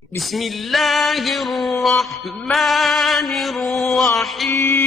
بسم الله الرحمن الرحیم۔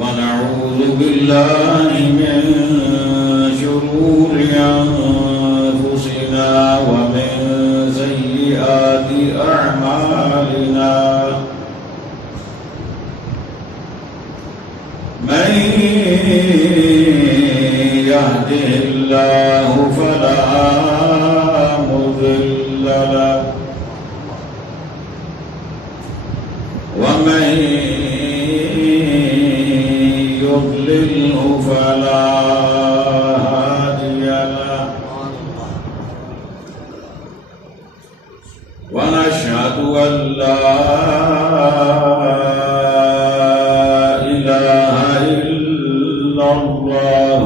ونعوذ بالله من شرور أنفسنا ومن سيئات أعمالنا من يهده الله فلا مضل له ومن يضلله فلا هادي له ونشهد أن لا إله إلا الله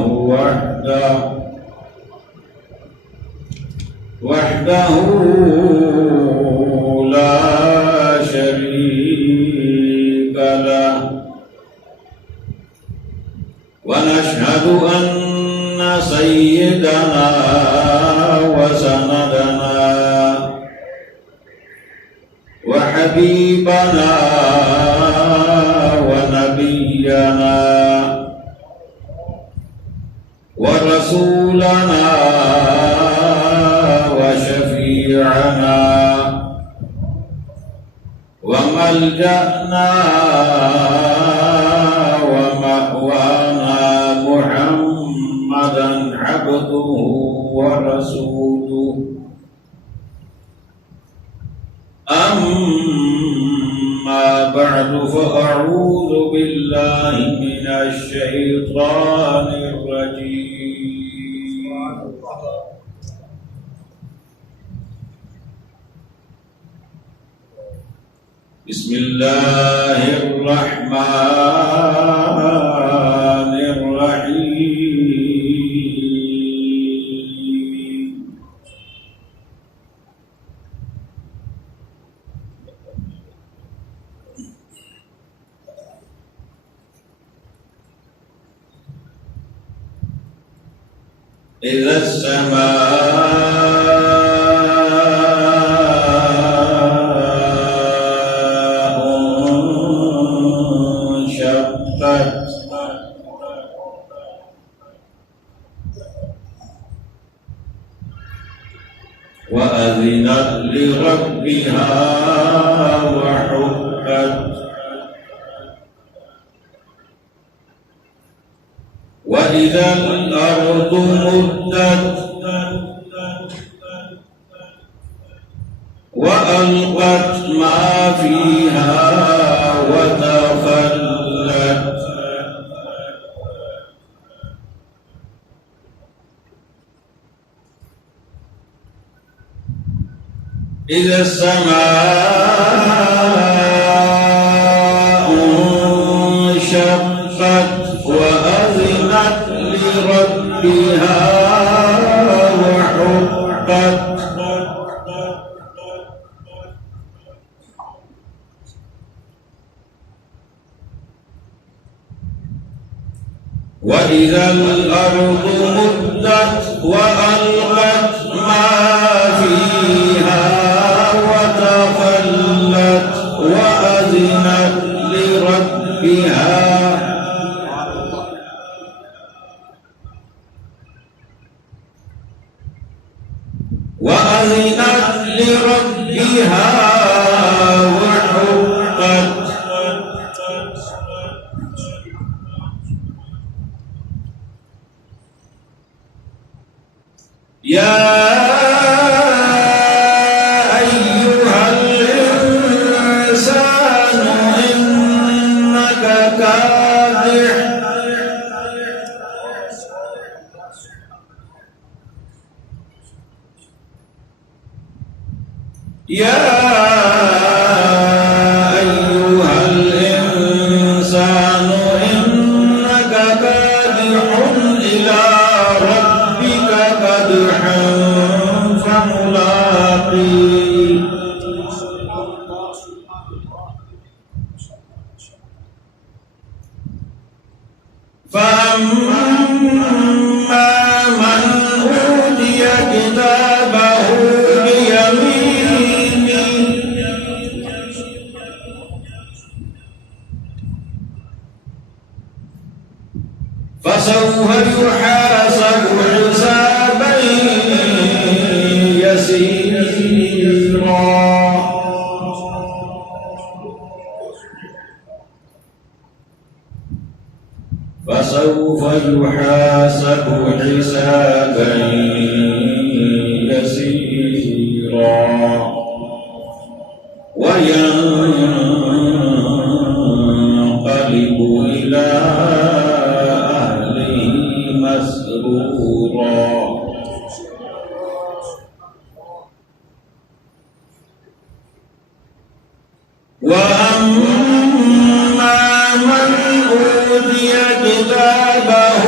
وحده لا شريك له ونشهد أن سيدنا وسندنا وحبيبنا ونبينا ورسولنا وشفيعنا وملجأنا محمدا عبده ورسوله أما بعد فأعوذ بالله من الشيطان الرجيم بسم الله الرحمن الرحيم إذا السماء انشقت وأذنت لربها وحقت وإذا الأرض مدت وألقت ما فيها وتخلت إذا السماء انشقت وأذنت لربها وحقت وإذا الأرض مدت وألقت ما فيها وتخلت وأذنت لربها وأذنت لربها وحقت يا أيها الإنسان إنك كادح يا أيها الإنسان إنك كادح إلى ربك كدحا فملاقيه فأما من أوتي كتابه بيمينه فسوف يحاسب حسابا يسيرا فسوف يحاسب حسابا يسيرا وينقلب إلى أهله مسرورا وأما من أوتي كتابه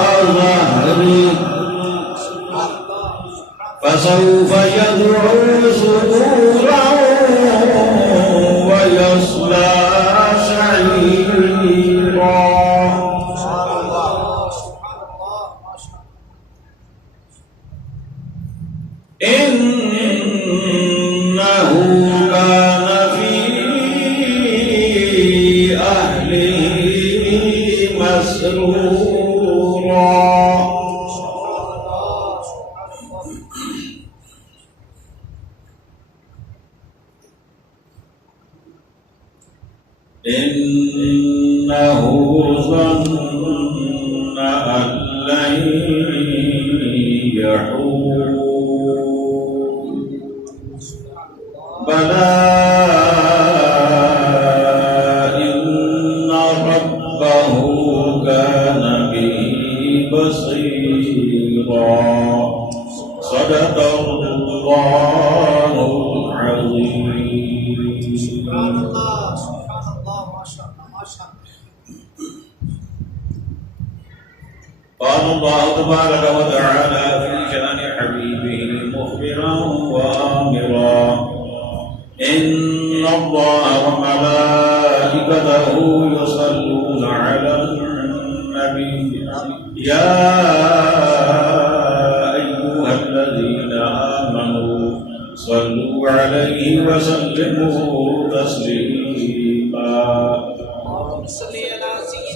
وراء ظهره فسوف يدعو ثبورا ويصلى سعيرا إنه كان في أهله مسرورا إنه ظن أن لن يحور بلى إن ربه كان به بصيرا صدق الله العظيم. سبحان الله سبحان الله ما شاء الله ما شاء الله. قال الله تبارك وتعالى في شأن حبيبه مخبرا وآمرا إن الله وملائكته يصلون على النبي يا أيها الذين آمنوا صلوا عليه وسلموا تسليما.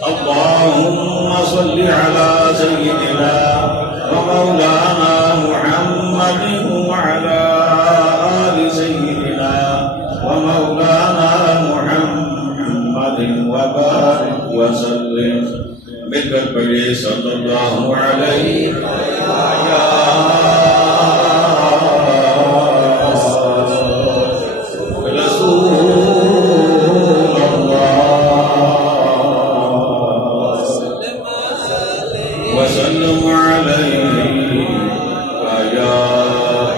اللهم صل على سيدنا ومولانا محمد وعلى آل سيدنا ومولانا محمد وبارك وسلم بالبركة صلى الله عليه وسلم عليك يا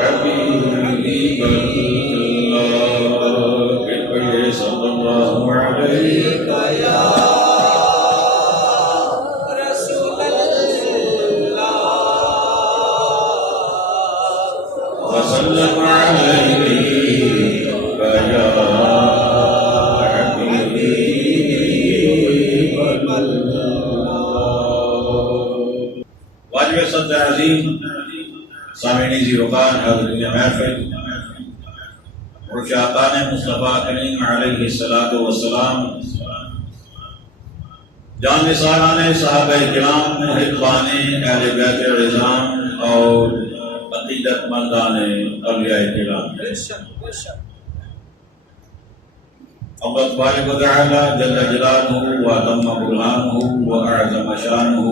حبيب الله بالبركة صلى الله عليه وسلم عليك يا حبيب الله. واجب صد عظیم سامعین ذوقان حاضرین محفل عشاقان مصطفیٰ کریم علیہ الصلوۃ والسلام جان نثاران صحابہ کرام محبان اہل بیت العظام اور عقیدت مندان اولیاء کرام، بے شک بے شک اللہ تبارک و تعالی جل جلالہ و تم برہانہ و اعظم شانہ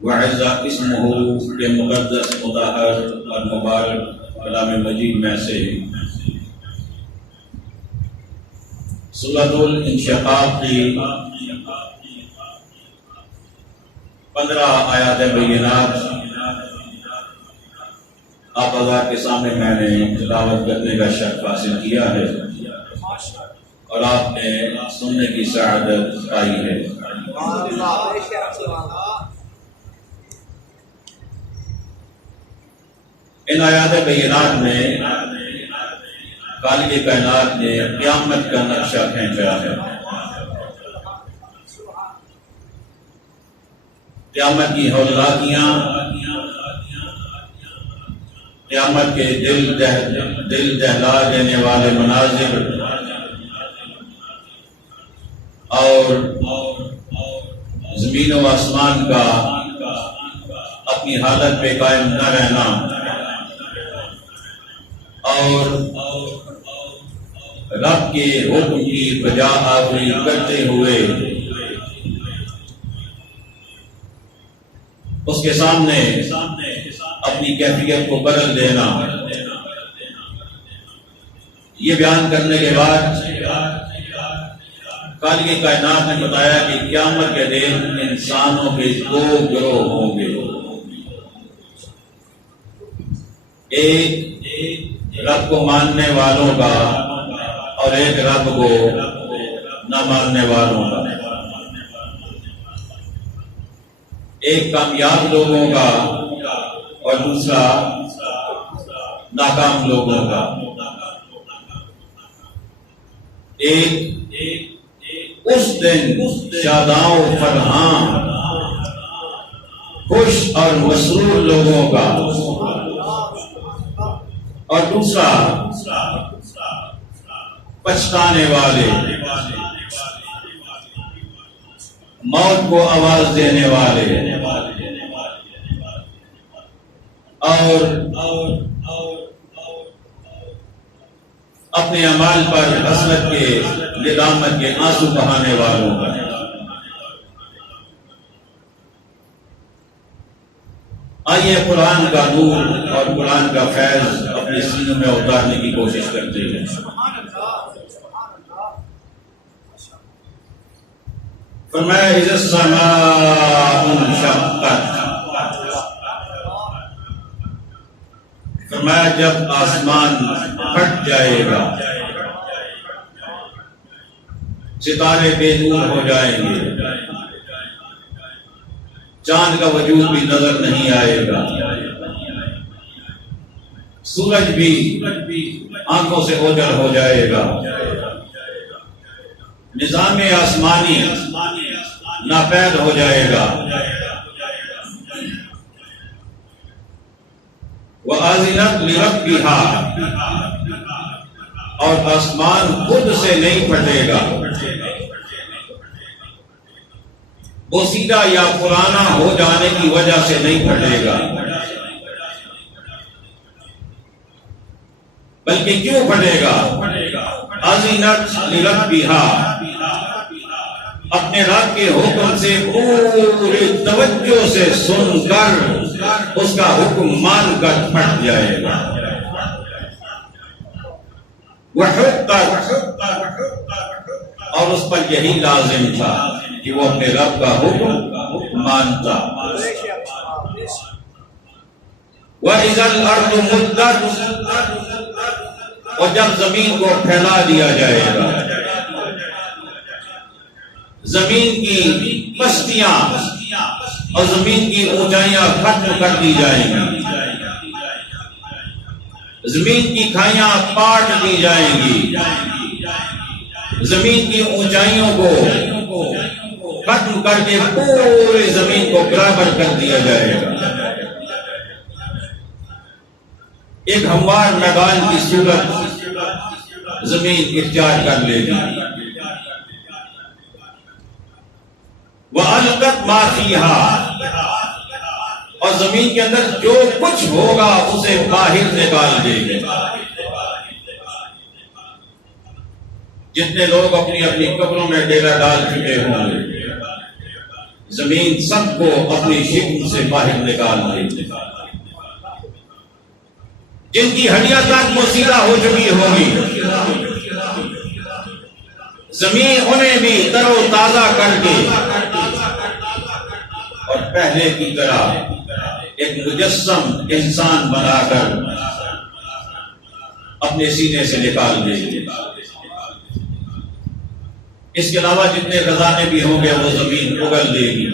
وعز اسمہ کے مقدس مطہر اور مبارک کلام مجید میں سے سورۃ الانشقاق کی 15 آیات بینات آپ حضرات کے سامنے میں نے تلاوت کرنے کا شرف حاصل کیا ہے اور آپ نے سننے کی سعادت پائی ہے۔ ان آیات بینات میں خالق کائنات نے قیامت کا نقشہ کھینچا ہے۔ قیامت کی ہولناکیاں، قیامت کے دل دہلا دینے والے مناظر اور زمین و آسمان کا اپنی حالت پہ قائم نہ رہنا اور رب کے حکم کی بجا آوری کرتے ہوئے اس کے سامنے اپنی کیفیت کو بدل دینا، یہ بیان کرنے کے بعد خالق کائنات نے بتایا کہ قیامت کے دن انسانوں کے 2 گروہ ہوں گے، ایک رب کو ماننے والوں کا اور ایک رب کو نہ ماننے والوں کا، ایک کامیاب لوگوں کا اور دوسرا ناکام لوگوں کا، ایک اس دن شاداں و فرحاں خوش اور مسرور لوگوں کا اور دوسرا پچھتانے والے، موت کو آواز دینے والے اور اپنے اعمال پر حسرت کے ندامت کے آنسو بہانے والوں کا۔ آئیے قرآن کا نور اور قرآن کا فیض اپنے سینوں میں اتارنے کی کوشش کرتے ہیں۔ فرمایا اذا السماء انشقت، فرمایا جب آسمان پھٹ جائے گا، ستارے بے نور ہو جائیں گے، چاند کا وجود بھی نظر نہیں آئے گا، سورج بھی آنکھوں سے اوجھل ہو جائے گا، نظام آسمانی ناپید ہو جائے گا، وَأَذِنَتْ لِرَبِّهَا، اور آسمان خود سے نہیں پھٹے گا، بوسیدہ یا پرانا ہو جانے کی وجہ سے نہیں پھٹے گا، بلکہ کیوں پھٹے گا؟ اذنت لربها، اپنے رب کے حکم سے پوری توجہ سے سن کر اس کا حکم مان کر پھٹ جائے گا، وحقت، اور اس پر یہی لازم تھا کہ وہ اپنے رب کا حکم مانتا۔ وَإِذَا الْأَرْضُ مُدَّتْ، اور جب زمین کو پھیلا دیا جائے گا، زمین کی پستیاں اور زمین کی اونچائیاں ختم کر دی جائیں گی، زمین کی کھائیاں پاٹ دی جائیں گی، زمین کی اونچائیوں کو ختم کر کے پورے زمین کو برابر کر دیا جائے گا، ایک ہموار میدان کی صورت زمین اختیار کر لے گی۔ وَأَلْقَتْ مَا فِيهَا، اور زمین کے اندر جو کچھ ہوگا اسے باہر نکال دے گی. جتنے لوگ اپنی اپنی قبروں میں ڈیرا ڈال چکے ہوں گے زمین سب کو اپنی شکل سے باہر نکال دے گی. جن کی ہڈیاں تک موسیدہ ہو چکی ہوگی زمین انہیں بھی تر و تازہ کر کے اور پہلے کی طرح ایک مجسم انسان بنا کر اپنے سینے سے نکال دے گی. اس کے علاوہ جتنے خزانے بھی ہوں گے وہ زمین اگل دے گی.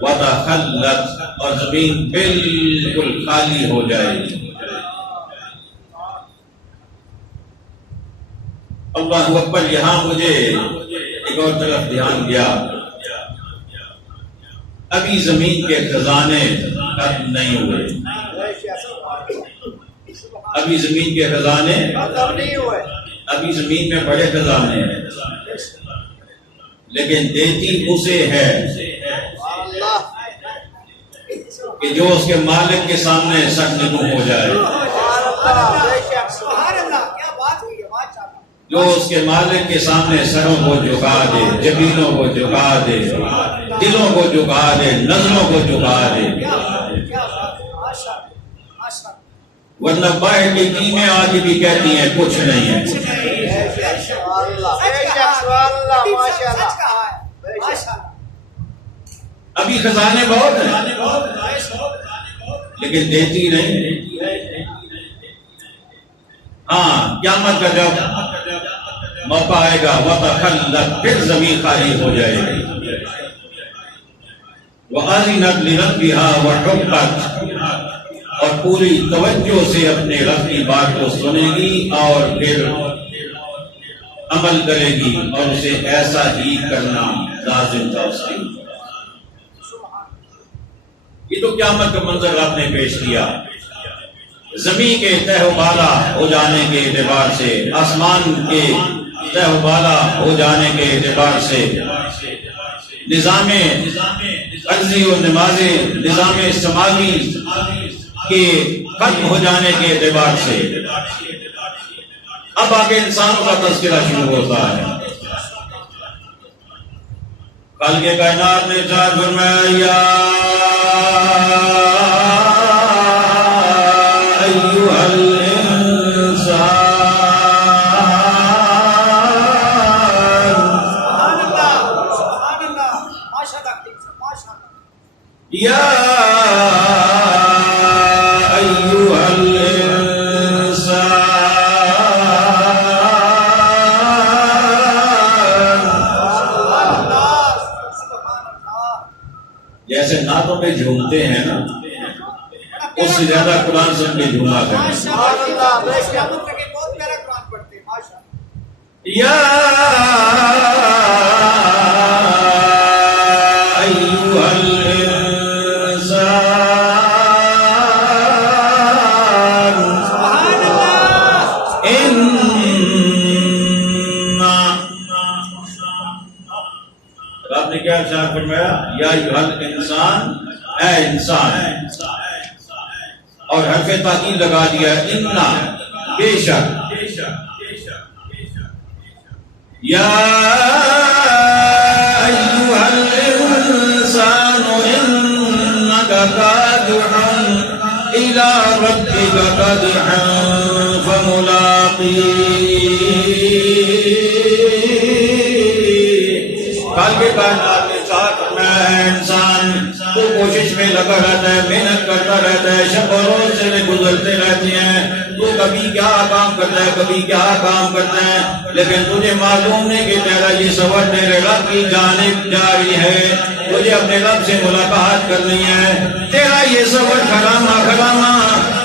وَتَخَلَّتْ اور زمین بالکل خالی ہو جائے گی. اللہ اکبر. یہاں مجھے ایک اور طرف دھیان گیا. ابھی زمین کے خزانے ختم نہیں ہوئے. ابھی زمین کے خزانے ابھی زمین میں بڑے خزانے ہیں لیکن دیتی اسے ہے کہ جو اس کے مالک کے سامنے سر نگوں ہو جائے. جو اس کے مالک کے سامنے سروں کو جھکا دے, جبینوں کو جھکا دے, دلوں کو جھکا دے, نظروں کو جھکا دے. ورنہ باہر کی ٹیمیں آج بھی کہتی ہیں کچھ نہیں ہے. ابھی خزانے بہت ہیں لیکن دیتی نہیں. ہاں قیامت کا جب موقع آئے گا وَتَخَلَّتْ پھر زمین خالی ہو جائے گی. وَأَذِنَتْ لِرَبِّهَا وَحُقَّتْ اور پوری توجہ سے اپنے رب کی بات کو سنے گی اور پھر عمل کرے گی اور اسے ایسا ہی کرنا لازم تھا اس کے. یہ تو قیامت کا منظر آپ نے پیش کیا. زمین کے تہ و بالا ہو جانے کے اعتبار سے, آسمان کے تہ و بالا ہو جانے کے اعتبار سے, نظام ارضی و نمازی, نظام سماوی کے ختم ہو جانے کے اعتبار سے اب آگے انسانوں کا تذکرہ شروع ہوتا ہے. خالق کائنات نے ارشاد فرمایا یا ایھا الانسان. یا جیسے نعتوں پہ جھومتے ہیں نا اس سے زیادہ قرآن سن کے جھوما کریں. یا ایھا الانسان آپ نے کیا ارشاد فرمایا یا ایھا الانسان, اے انسان, اور حرف تاکید لگا دیا انا, بے شک. یا ایھا الانسان انک کادح الی ربک کدحا فملاقیہ. خالق کائنات نے ساتھ میں انسان تو کوشش میں لگا رہتا ہے, محنت کرتا رہتا ہے, شب و روز سے گزرتے رہتے ہیں. تو کبھی کیا کام کرتا ہے, کبھی کیا کام کرتا ہے, لیکن تجھے معلوم نہیں کہ تیرا یہ سفر تیرے رب کی جانب جاری ہے. تجھے اپنے رب سے ملاقات کرنی ہے. تیرا یہ سفر کھڑانا کھڑانا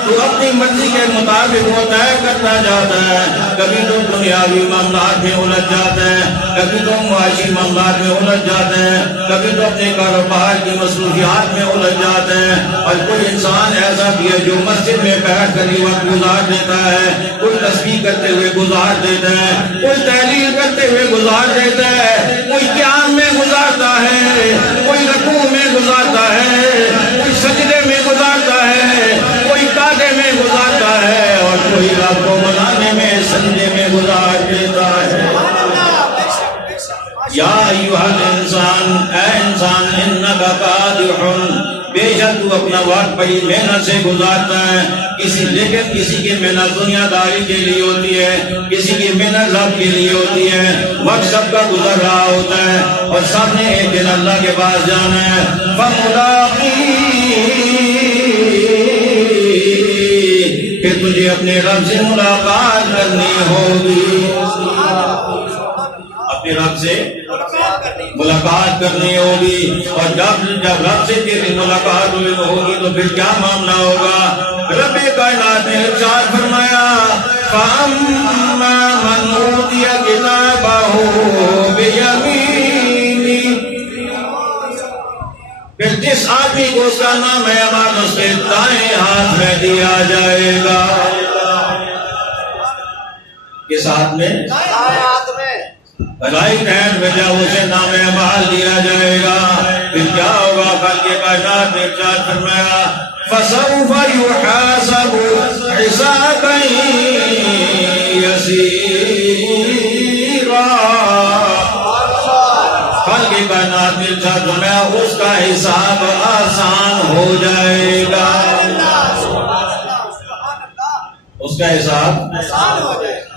تو اپنی مرضی کے مطابق وہ طے کرتا جاتا ہے. کبھی تو دنیاوی معاملات میں الجھ جاتا ہے, کبھی تو معاشی معاملات میں الجھ جاتا ہے, کبھی تو اپنے کاروبار کی مصروفیات میں الجھ جاتا ہے. اور کوئی انسان ایسا بھی ہے جو مسجد میں بیٹھ کر یہ وقت گزار دیتا ہے, کوئی تسبیح کرتے ہوئے گزار دیتا ہے, کوئی تحلیل کرتے ہوئے گزار دیتا ہے, کوئی قیام میں گزارتا ہے, کوئی رکوع میں گزارتا ہے, انک کادح، بے شک تو اپنا وقت بڑی محنت سے گزارتا ہے. لیکن کسی کی محنت دنیا داری کے لیے ہوتی ہے، کسی کی محنت رب کے لیے ہوتی ہے. وقت سب کا گزر رہا ہوتا ہے اور سب نے ایک دن اللہ کے پاس جانا ہے. فملاقی، پھر تجھے اپنے رب سے ملاقات کرنی ہوگی، اپنے رب سے ملاقات کرنی ہوگی. اور جب رب سے تیری ملاقات ہوگی تو پھر کیا معاملہ ہوگا؟ رب کائنات نے ارشاد فرمایا فَأَمَّا مَنْ أُوتِيَ كِتَابَهُ بِيَمِينِهِ، پھر جس آدمی کو اس کا نام اعمال اس کے دائیں ہاتھ میں دیا جائے گا. کس ہاتھ میں؟ رائٹ ہینڈ میں جب اسے نام اعمال دیا جائے گا پھر کیا ہوگا؟ خالق کائنات نے ارشاد فرمایا فَسَوْفَ يُحَاسَبُ حِسَابًا يَسِيرًا. خالق کائنات نے ارشاد فرمایا اس کا حساب آسان ہو جائے گا، اس کا حساب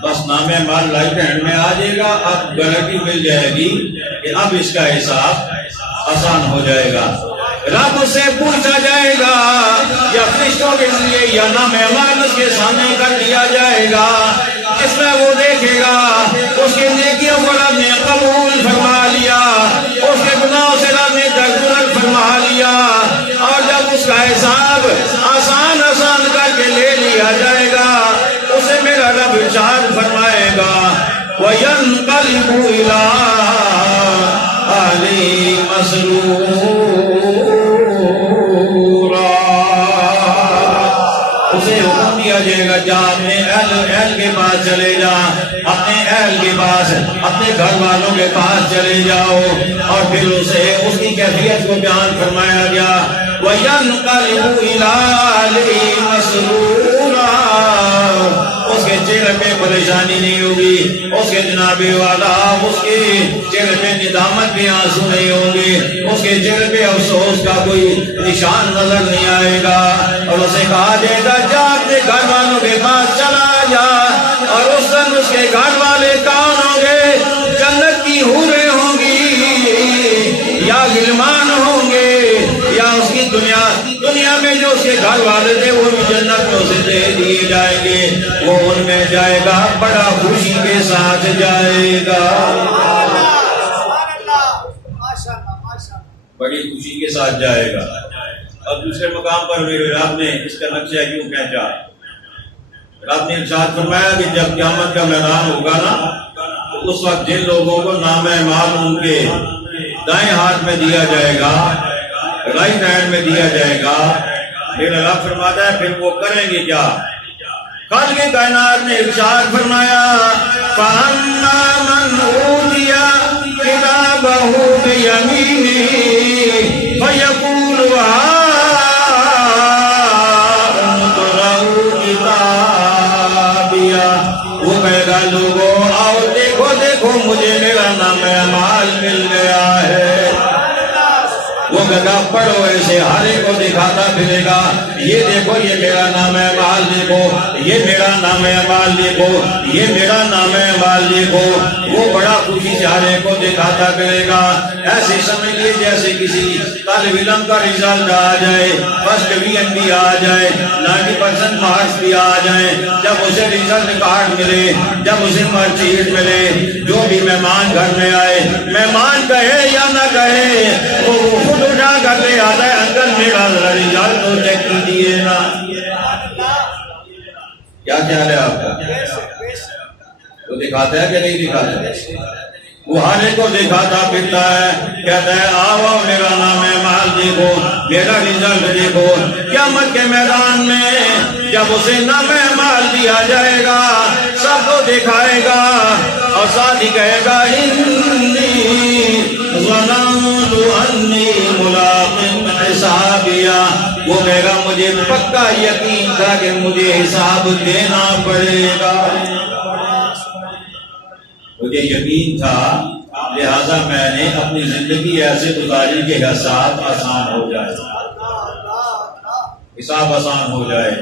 بس نام اعمال رائٹ ہینڈ میں آ جائے گا. اب گارنٹی مل جائے گی کہ اب اس کا حساب آسان ہو جائے گا. رب اس سے پوچھا جائے گا یا فرشتوں کے لیے یا نام اعمال اس کے سامنے کر دیا جائے گا. اس میں وہ دیکھے گا اس کے نیکیوں کو رب نے قبول فرما لیا، اس کے گناہوں سے رب نے درگزر فرما لیا. اور جب اس کا حساب آسان کر کے لے لیا جائے گا اسے میرا رب ارشاد فرمائے گا وَيَنْقَلِبُ إِلَىٰ أَهْلِهِ مَسْرُورًا. اسے حکم دیا جائے گا جا اپنے اہل کے پاس چلے جا، اپنے اہل کے پاس، اپنے گھر والوں کے پاس چلے جاؤ. اور پھر اسے اس کی کیفیت کو بیان فرمایا گیا وَيَنْقَلِبُ إِلَىٰ أَهْلِهِ مَسْرُورًا. اس کے چہرے پہ پریشانی نہیں ہوگی، اس کے جناب والا اس کے چہرے پہ ندامت کے آنسو نہیں ہوں گے، اس کے چہرے پہ افسوس کا کوئی نشان نظر نہیں آئے گا. اور اسے کہا جائے گا جا اپنے گھر والوں کے پاس چلا جا. اور اس دن اس کے گھر والے کون ہوں گے؟ جنت کی حوریں ہوں گی یا غلمان ہوں گے، یا اس کی دنیا میں جو اس کے گھر والے تھے وہ بھی جنت میں اسے دے دیے جائیں گے. وہ ان میں جائے گا بڑا خوشی کے ساتھ جائے گا، بڑی خوشی کے ساتھ جائے گا. اور دوسرے مقام پر میرے رب نے اس کا نقشہ کیوں کھینچا؟ رب نے ارشاد فرمایا کہ جب قیامت کا میدان ہوگا نا تو اس وقت جن لوگوں کو نام اعمال ان کے دائیں ہاتھ میں دیا جائے گا، رائٹ ہینڈ میں دیا جائے گا، میرا رب فرماتا ہے پھر وہ کریں گے کیا؟ خالق کائنات نے ارشاد فرمایا فَأَمَّا مَنْ أُوتِيَ كِتَابَهُ بِيَمِينِهِ فَيَقُولُ هَاؤُمُ اقْرَءُوا كِتَابِيَهْ. وہ کہے گا لوگوں آؤ دیکھو مجھے میرا نام اعمال مل گیا ہے. وہ کہے گا پڑھو، ایسے ہر ایک کو دکھاتا پھرے گا یہ دیکھو یہ میرا نام اعمال دیکھو، یہ میرا نام اعمال دیکھو، یہ میرا نام اعمال دیکھو. وہ بڑا خوشی سے ہر ایک کو دکھاتا کرے گا. ایسے سمجھ لیے جیسے کسی طالب علم کا رزلٹ آ جائے، فرسٹ ڈویژن بھی آ جائے، 90% مارکس بھی آ جائیں. جب اسے رزلٹ کارڈ ملے، جب اسے مارک شیٹ ملے، جو بھی مہمان گھر میں آئے، مہمان کہے یا نہ کہے وہ خود اٹھا کر لے آتا ہے انکل میرا رزلٹ تو چیک کیجیے نا. کیا خیال ہے آپ کا؟ وہ دکھاتا ہے کہ نہیں دکھاتا؟ وہ ہر ایک کو دکھاتا پھرتا ہے، کہتا ہے آؤ میرا نام اعمال دیکھو، میرا رزلٹ دیکھو. قیامت کے میدان میں جب اسے نام اعمال دیا جائے گا سب کو دکھائے گا اور ساتھ ہی کہے گا انی ظننت انی ملاق حسابیا. وہ کہے گا مجھے پکا یقین تھا کہ مجھے حساب دینا پڑے گا، مجھے یقین تھا لہذا میں نے اپنی زندگی ایسے گزاری کہ حساب آسان ہو جائے، حساب آسان ہو جائے۔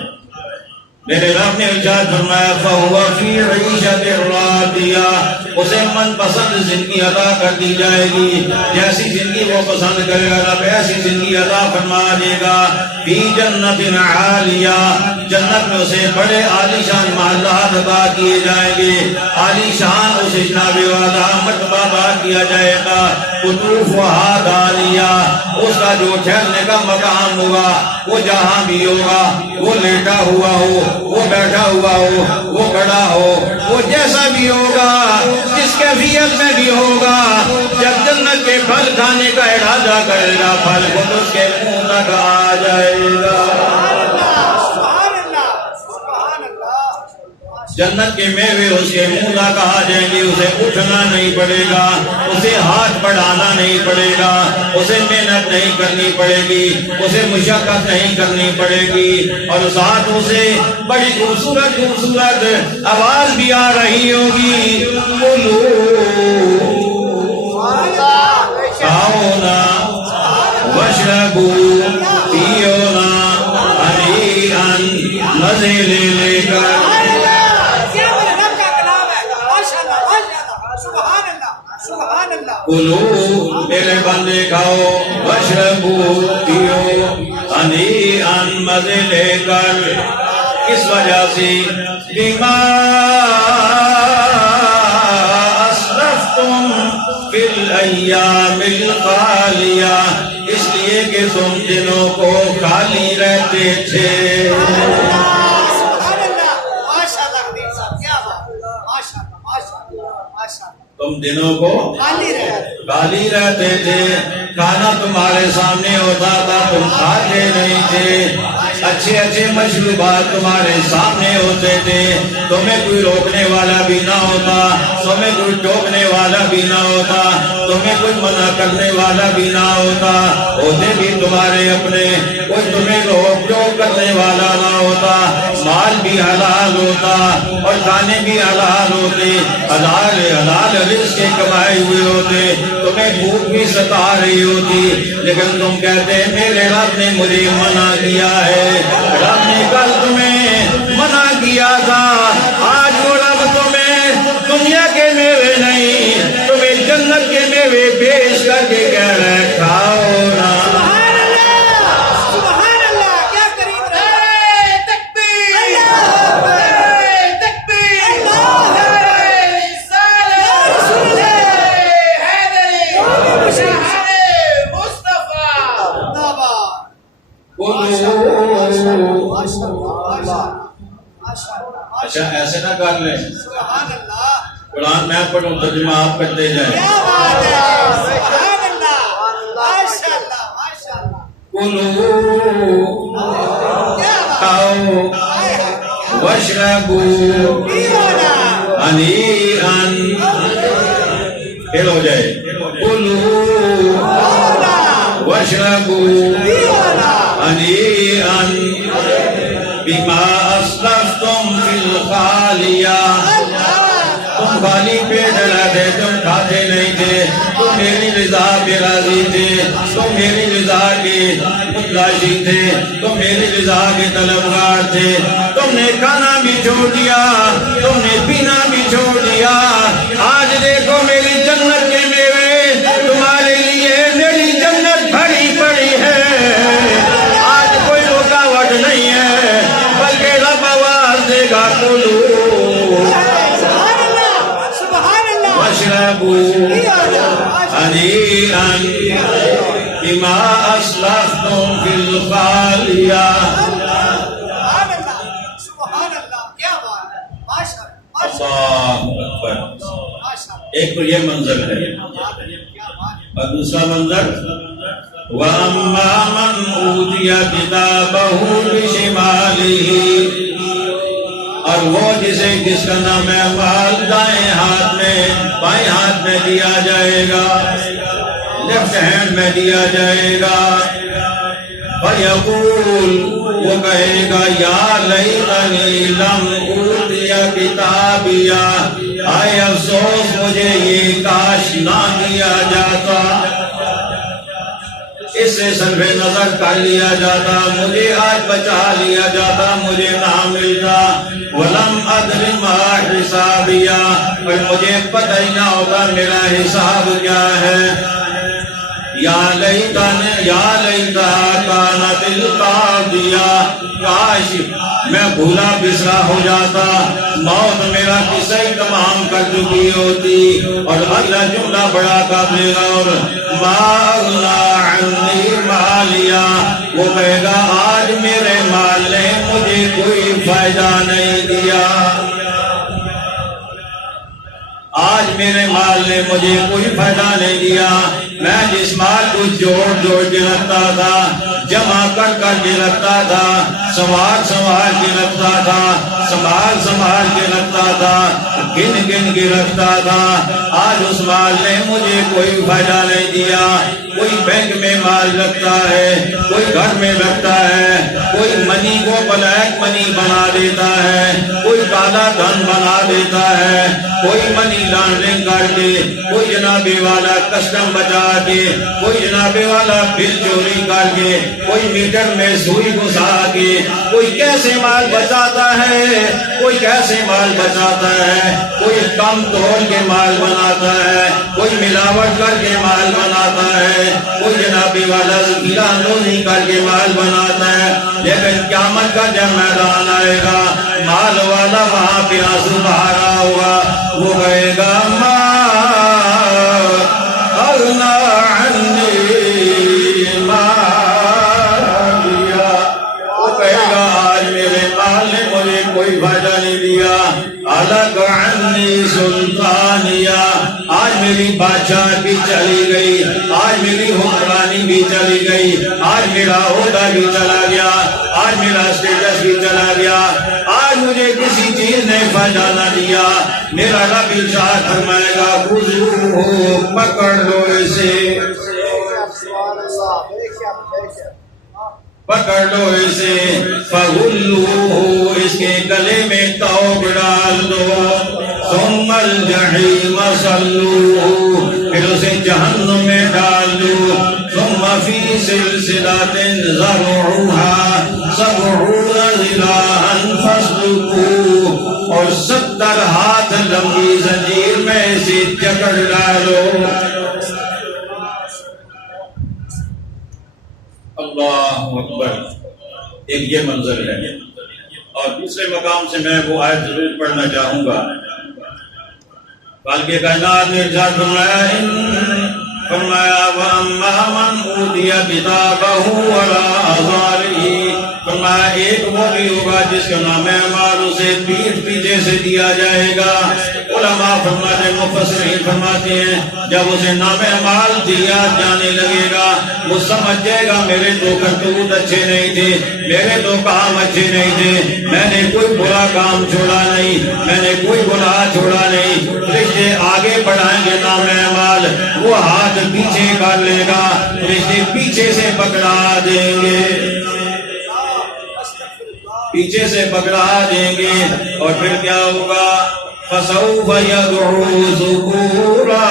میرے رب نے ارشاد فرمایا فَهُوَ فِي عِيشَةٍ رَاضِيَةٍ، اسے من پسند زندگی عطا کر دی جائے گی، جیسی زندگی وہ پسند کرے گا رب ایسی زندگی عطا فرما دے گا۔ فِي جَنَّةٍ عَالِيَةٍ، جنت میں اسے بڑے عالی شان محلات عطا کیے جائیں گے، عالی شان اسے جناب والا مرتبہ عطا کیا جائے گا۔ قُطُوفُهَا دَانِيَةٌ، اس کا جو ٹھہرنے کا مقام ہوگا وہ جہاں بھی ہوگا، وہ لیٹا ہوا ہو، وہ بیٹھا ہوا ہو، وہ کھڑا ہو، وہ جیسا بھی ہوگا، جس کیفیت میں بھی ہوگا، جب جنت کے پھل کھانے کا ارادہ کرے گا پھل خود اس کے منہ تک آ جائے گا۔ جنت کے میوے اس کے منہ تک آ جائیں گے، اسے اٹھنا نہیں پڑے گا، اسے ہاتھ بڑھانا نہیں پڑے گا، اسے محنت نہیں کرنی پڑے گی، اسے مشقت نہیں کرنی پڑے گی، اور ساتھ اسے بڑی خوبصورت خوبصورت آواز بھی آ رہی ہوگی، کھاؤ نا واشربو، پیو نا ہنیئاً، مزے لے لے کر۔ کلو میرے بندے کھاؤ، واشربو پیو، ہنیئاً مزے لے کر۔ کس وجہ سے؟ بما اسرفتم فی الایام الخالیہ، اس لیے کہ تم دنوں کو خالی رہتے تھے۔ تم دنوں کو خالی رہتے تھے، کھانا تمہارے سامنے ہوتا تھا تم کھاتے نہیں تھے، اچھے اچھے مشروبات تمہارے سامنے ہوتے تھے، تمہیں کوئی روکنے والا بھی نہ ہوتا، تمہیں کوئی ٹوکنے والا بھی نہ ہوتا، تمہیں کوئی منع کرنے والا بھی نہ ہوتا، ہوتے بھی تمہارے اپنے، کوئی تمہیں روک ٹوک کرنے والا نہ ہوتا، مال بھی حلال ہوتا اور کھانے بھی حلال ہوتے، حلال رزق کے کمائے ہوئے ہوتے، تمہیں بھوک بھی ستا رہی ہوتی، لیکن تم کہتے میرے رب نے مجھے منع کیا ہے، رب نے کل تمہیں منع کیا تھا، آج وہ رب تمہیں دنیا کے میوے نہیں تمہیں جنت کے میوے پیش کر کے کہہ رہے کھاؤ نا۔ اچھا ایسے نہ کر لیں، قرآن میں پڑھوں ترجمہ آپ کرتے جائیں۔ کلو کھاؤ واشربو ہنیئاً، پھر ہو جائے کلو واشربو ہنیئاً بما اسلفتم فی الخالیہ، تم خالی پیٹ رہتے، تم کھاتے نہیں تھے، تم میری رضا پہ راضی تھے، تم میری رضا کے متلاشی تھے، تم میری رضا کے طلبگار تھے، تم نے کھانا بھی چھوڑ دیا، تم نے پینا بھی چھوڑ دیا، آج دیکھو میری جنت کے میوے تمہارے لیے میری جنت بھری پڑی ہے، آج کوئی رکاوٹ نہیں ہے، بلکہ رب آواز دے گا کلو واشربو ہنیئاً بما اسلفتم فی الخالیہ۔ اللہ اکبر۔ ایک تو یہ منظر ہے، اور دوسرا منظر وَأَمَّا مَنْ أُوتِيَ كِتَابَهُ بِشِمَالِهِ، اور وہ جس کا نام اعمال دائیں ہاتھ میں بائیں ہاتھ میں دیا جائے گا، لیفٹ ہینڈ میں دیا جائے گا، فَيَقُولُ، وہ کہے گا یا لیتنی لم اوتی کتابیہ، آئے افسوس مجھے یہ کاش نہ کیا جاتا، اس سے صرف نظر کر لیا جاتا، مجھے آج بچا لیا جاتا، مجھے نہ ملتا۔ ولم ادر ما حسابیا، پر مجھے پتہ ہی نہ ہوتا میرا حساب کیا ہے۔ یا لیتا کانت القاضیہ، کاش میں بھولا بسرا ہو جاتا، موت میرا قصہ ہی تمام کر چکی ہوتی۔ اور اگلا جملہ بڑا قابل غور، ما اغنی عنی مالیا، وہ کہے گا آج میرے مال نے مجھے کوئی فائدہ نہیں دیا، آج میرے مال نے مجھے کوئی فائدہ نہیں دیا۔ میں جس مال کو جوڑ کے رکھتا تھا، جمع کر کے رکھتا تھا، سنوار کے رکھتا تھا، سنبھال کے رکھتا تھا، گن کے رکھتا تھا، آج اس مال نے مجھے کوئی فائدہ نہیں دیا۔ کوئی بینک میں مال رکھتا ہے، کوئی گھر میں رکھتا ہے، کوئی منی کو بلیک منی بنا دیتا ہے، کوئی کالا دھن بنا دیتا ہے، کوئی منی لانڈرنگ کر کے، کوئی جنابے والا کسٹم بچا کے، کوئی جنابے والا بل چوری کر کے، کوئی میٹر میں سوئی گھسا کے، کوئی کیسے مال بچاتا ہے، کوئی کیسے مال بچاتا ہے، کوئی کم تول کے مال بناتا ہے، کوئی ملاوٹ کر کے مال بناتا ہے، کوئی جنابی والا اندوزی کر کے مال بناتا ہے۔ لیکن قیامت کا جب میدان آئے گا، مال والا وہاں پہ آنسو بہا رہا ہوگا، وہ کہے گا ما اغنی عنی مالیا، وہ کہے گا آج میرے مال نے مجھے کوئی فائدہ نہیں دیا۔ الگ عنی سلطانیہ، آج میری بادشاہ بھی چلی گئی، آج میری حکمرانی بھی چلی گئی، آج میرا عہدہ بھی چلا گیا، آج میرا اسٹیٹس بھی چلا گیا، آج مجھے کسی چیز نے فائدہ نہ دیا۔ میرا رب ارشاد فرمائے گا خذوہ، پکڑ لو اسے، پکڑ لو اسے، فغلوہ، اس کے گلے میں توق ڈال دو، ثم الجحیم صلوہ، پھر اسے جہنم میں ڈال دو، ثم فی سلسلۃ ذرعها 70 ذراعا فاسلکوہ، اور 70 ہاتھ لمبی زنجیر میں اسے جکڑ ڈالو۔ اللہ اکبر، ایک یہ منظر ہے۔ اور دوسرے مقام سے میں وہ آیت ضرور پڑھنا چاہوں گا۔ خالق کائنات نے ارشاد فرمایا وَأَمَّا مَنْ أُوتِيَ كِتَابَهُ وَرَاءَ ظَهْرِهِ، فرمایا ایک وہ بھی ہوگا جس کا نام اعمال اسے پیٹھ پیچھے سے دیا جائے گا۔ علماء فرماتے ہیں، مفسرین فرماتے ہیں، جب اسے نام اعمال دیا جانے لگے گا، وہ سمجھ جائے گا میرے تو کرتوت اچھے نہیں تھے، میرے تو کام اچھے نہیں تھے، میں نے کوئی برا کام چھوڑا نہیں، میں نے کوئی گناہ چھوڑا نہیں۔ فرشتے آگے بڑھائیں گے نام اعمال، وہ ہاتھ پیچھے کر لے گا، فرشتے پیچھے سے پکڑا دیں گے، پیچھے سے پکڑا دیں گے، اور پھر کیا ہوگا؟ فَسَوْفَ يَدْعُو ثُبُورًا،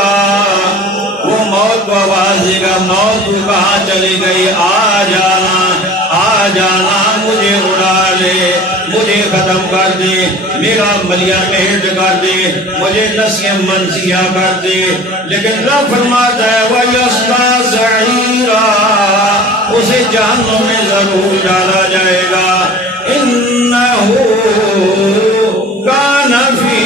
وہ موت کو آواز دے گا، موت تو کہاں چلی گئی، آ جانا، آ جانا، مجھے اڑا لے، مجھے ختم کر دے، میرا ملیا مہٹ کر دے، مجھے نسیاں منسیاں کر دے۔ لیکن رب فرماتا ہے وَيَصْلَىٰ سَعِيرًا، اسے جہنم میں ضرور ڈالا جائے گا۔ إِنَّهُ كَانَ فِي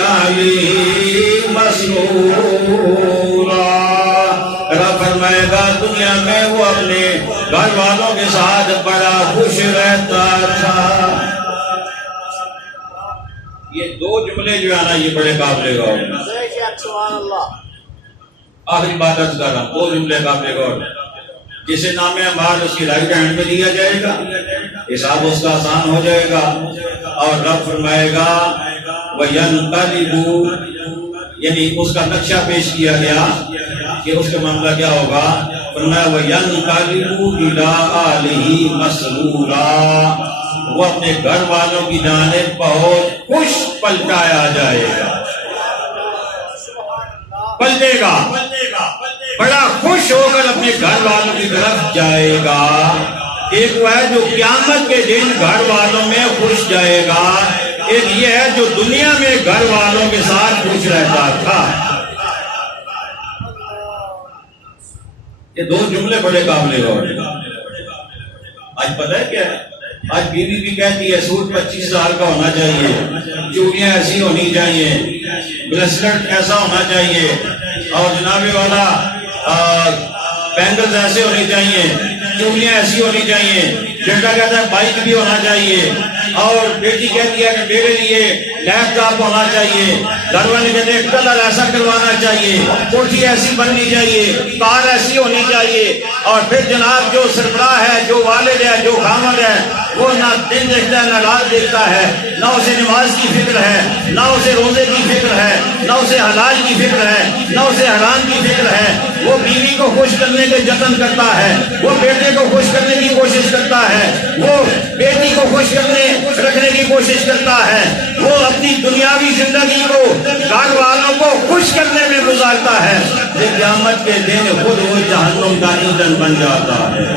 أَهْلِهِ مَسْرُورًا، رب فرمائے گا دنیا میں وہ اپنے گھر والوں کے ساتھ بڑا خوش رہتا تھا۔ یہ دو جملے جو ہے نا، یہ بڑے قابل غور ہیں۔ آخری بات عرض کر رہا ہوں، دو جملے قابل غور ہیں۔ جسے نام اعمال اس کی رائٹ ہینڈ میں دیا جائے گا، حساب اس کا آسان ہو جائے گا، اور رب فرمائے گا وَيَنْقَلِبُ، یعنی اس کا نقشہ پیش کیا گیا کہ اس کا معاملہ کیا ہوگا۔ فرمایا وَيَنْقَلِبُ إِلَىٰ أَهْلِهِ مَسْرُورًا، وہ اپنے گھر والوں کی جانب بہت خوش پلٹایا جائے گا، پلٹے گا، بڑا خوش ہو کر اپنے گھر والوں کی طرف جائے گا۔ ایک وہ ہے جو قیامت کے دن گھر والوں میں خوش جائے گا، ایک یہ ہے جو دنیا میں گھر والوں کے ساتھ خوش رہتا تھا۔ یہ دو جملے بڑے قابل غور ہیں۔ آج پتہ ہے کیا ہے؟ آج بیوی بھی کہتی ہے سوٹ 25,000 کا ہونا چاہیے، چوڑیاں ایسی ہونی چاہیے، بریسلٹ ایسا ہونا چاہیے، اور جناب والا بینگلز ایسے ہونے چاہیے، چوڑیاں ایسی ہونی چاہیے، بیٹا کہتا ہے بائک بھی ہونا چاہیے، اور بیٹی کہتی ہے کہ میرے لیے لیپ ٹاپ ہونا چاہیے، گھر والے کہتے ہیں کلر ایسا کروانا چاہیے، کوٹھی ایسی بننی چاہیے، کار ایسی ہونی چاہیے، اور پھر جناب جو سربراہ ہے، جو والد ہے، جو خامد ہے، وہ نہ دن دیکھتا ہے نہ رات دیکھتا ہے، نہ اسے نماز کی فکر ہے، نہ اسے روزے کی فکر ہے، نہ اسے حلال کی فکر ہے، نہ اسے حرام کی فکر ہے۔ وہ بیوی کو خوش کرنے کے جتن کرتا ہے، وہ بیٹے کو خوش کرنے کی کوشش کرتا ہے، وہ بیٹی کو خوش رکھنے کی کوشش کرتا ہے، وہ اپنی دنیاوی زندگی کو گھر والوں کو خوش کرنے میں گزارتا ہے، لیکن قیامت کے دن خود وہ جہنم کا ایندھن بن جاتا ہے۔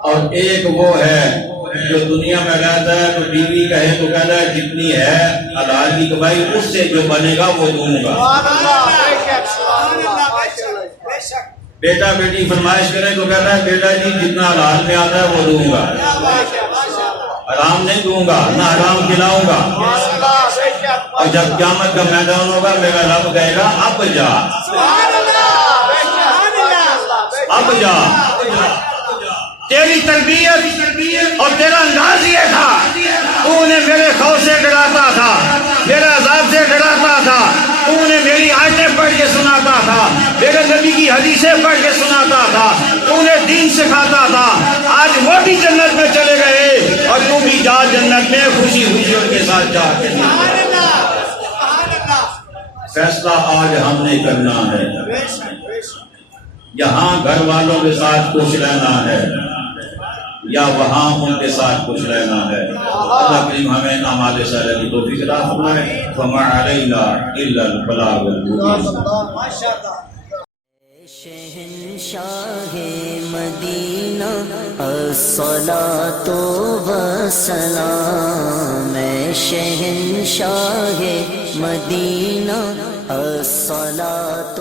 اور ایک وہ ہے جو دنیا میں رہتا ہے تو بیوی کہے تو کہتا ہے جتنی ہے حلال کی کمائی اس سے جو بنے گا وہ دوں گا۔ بیٹا بیٹی فرمائش کرے تو کہتا ہے بیٹا جی جتنا حلال میں آتا ہے وہ دوں گا، حرام نہیں دوں گا، نہ حرام کھلاؤں گا۔ اور جب قیامت کا میدان ہوگا میرا رب کہے گا اب جا، اب جا، تیری تربیت اور تیرا انداز یہ تھا، تو انہیں میرے خوف سے ڈراتا تھا، میرے عذاب سے ڈراتا تھا، تو انہیں میری آیتیں پڑھ کے سناتا تھا، میرے نبی کی حدیثیں پڑھ کے سناتا تھا، تو انہیں دین سکھاتا تھا۔ آج وہ بھی جنت میں چلے گئے اور تو بھی جا جنت میں خوشی خوشی ان کے ساتھ جا۔ فیصلہ آج ہم نے کرنا ہے، یہاں گھر والوں کے ساتھ خوش رہنا ہے یا وہاں ان کے ساتھ خوش رہنا ہے۔ اللہ کریم ہمیں اعمال صالحہ کی توفیق عطا فرمائے۔ وما علینا الا البلاغ المبین۔ شہنشاہ مدینہ الصلاۃ والسلام، شہنشاہ مدینہ الصلاۃ